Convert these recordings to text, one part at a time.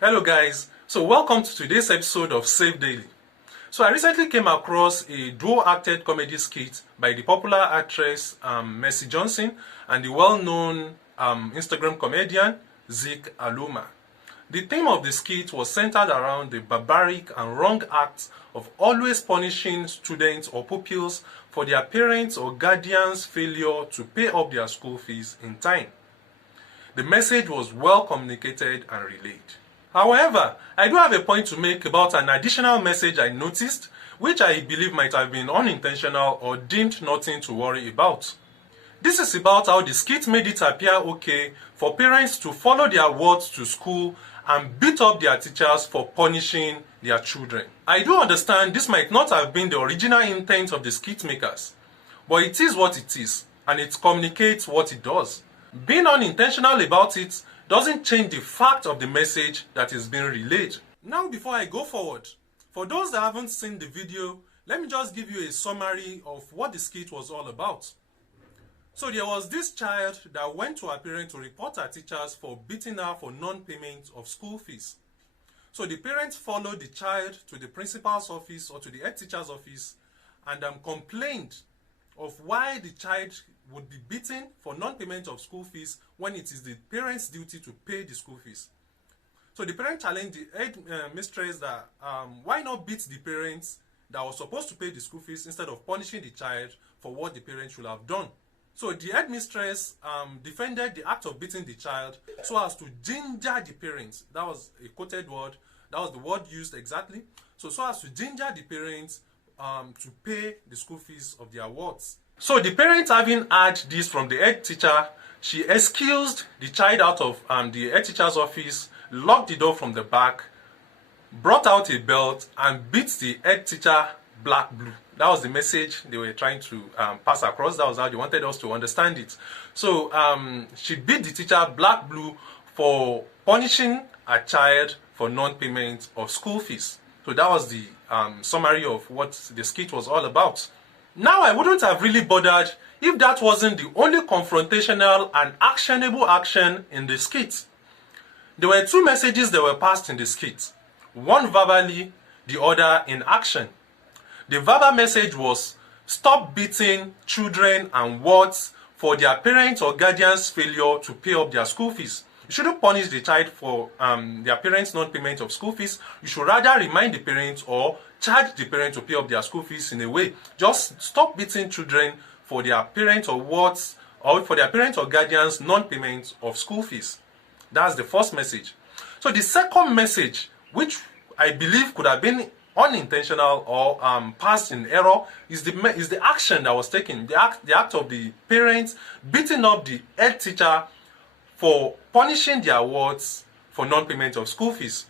Hello guys, so welcome to today's episode of Save Daily. So I recently came across a duo-acted comedy skit by the popular actress Mercy Johnson and the well-known Instagram comedian Zeke Aloma. The theme of the skit was centered around the barbaric and wrong act of always punishing students or pupils for their parents' or guardians' failure to pay up their school fees in time. The message was well communicated and relayed. However, I do have a point to make about an additional message I noticed, which I believe might have been unintentional or deemed nothing to worry about. This is about how the skit made it appear okay for parents to follow their words to school and beat up their teachers for punishing their children. I do understand this might not have been the original intent of the skit makers, but it is what it is, and it communicates what it does. Being unintentional about it doesn't change the fact of the message that is being relayed. Now, before I go forward, for those that haven't seen the video, let me just give you a summary of what the skit was all about. So there was this child that went to her parent to report her teachers for beating her for non-payment of school fees. So the parents followed the child to the principal's office or to the head teacher's office and complained of why the child would be beaten for non-payment of school fees when it is the parents' duty to pay the school fees. So the parent challenged the head mistress that why not beat the parents that was supposed to pay the school fees instead of punishing the child for what the parents should have done. So the head mistress defended the act of beating the child so as to ginger the parents. That was a quoted word. That was the word used exactly. So as to ginger the parents to pay the school fees of their wards. So the parent, having heard this from the head teacher, she excused the child out of the head teacher's office, locked the door from the back, brought out a belt and beat the head teacher black blue. That was the message they were trying to pass across. That was how they wanted us to understand it. So she beat the teacher black blue for punishing a child for non-payment of school fees. So that was the summary of what the skit was all about. Now, I wouldn't have really bothered if that wasn't the only confrontational and actionable action in the skit. There were two messages that were passed in the skit, one verbally, the other in action. The verbal message was, stop beating children and wards for their parents or guardians' failure to pay up their school fees. You shouldn't punish the child for their parents' non-payment of school fees. You should rather remind the parents or charge the parents to pay up their school fees in a way. Just stop beating children for their parents or wards or for their parents or guardians' non-payment of school fees. That's the first message. So the second message, which I believe could have been unintentional or passed in error, is the action that was taken. The act of the parents beating up the head teacher for punishing their wards for non-payment of school fees.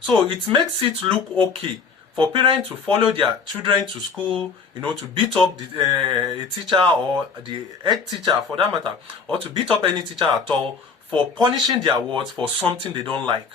So it makes it look okay for parents to follow their children to school, to beat up a teacher or the head teacher for that matter, or to beat up any teacher at all for punishing their wards for something they don't like.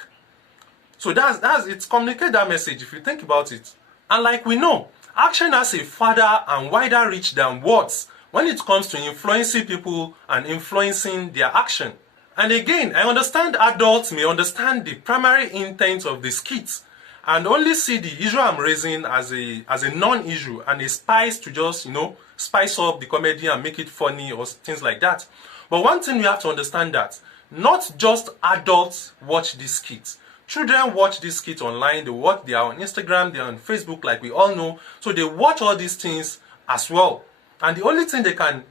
So it's communicate that message if you think about it. And like we know, action has a farther and wider reach than words when it comes to influencing people and influencing their action. And again, I understand adults may understand the primary intent of the skit and only see the issue I'm raising as a non-issue and a spice to just, spice up the comedy and make it funny or things like that. But one thing you have to understand that not just adults watch this skit. Children watch this skit online, they are on Instagram, they're on Facebook like we all know. So they watch all these things as well. And the only thing they can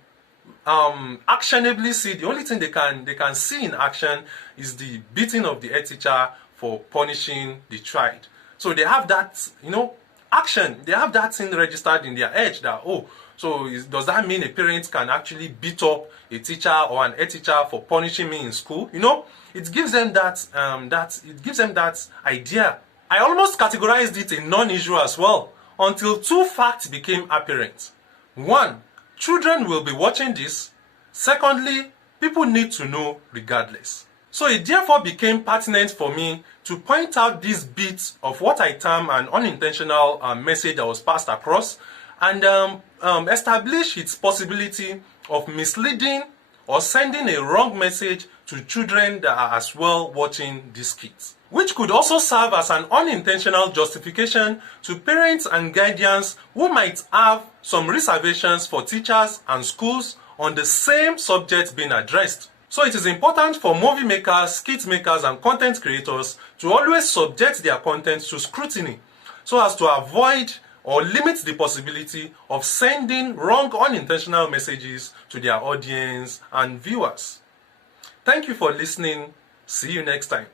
actionably see, the only thing they can see in action is the beating of the head teacher for punishing the child. So they have that, action. They have that thing registered in their head that, does that mean a parent can actually beat up a teacher or an head teacher for punishing me in school? It gives them that idea. I almost categorized it a non-issue as well until two facts became apparent. One, children will be watching this. Secondly, people need to know regardless. So it therefore became pertinent for me to point out this bit of what I term an unintentional message that was passed across and establish its possibility of misleading or sending a wrong message to children that are as well watching this skit, which could also serve as an unintentional justification to parents and guardians who might have some reservations for teachers and schools on the same subject being addressed. So it is important for movie makers, skit makers, and content creators to always subject their content to scrutiny so as to avoid or limit the possibility of sending wrong unintentional messages to their audience and viewers. Thank you for listening. See you next time.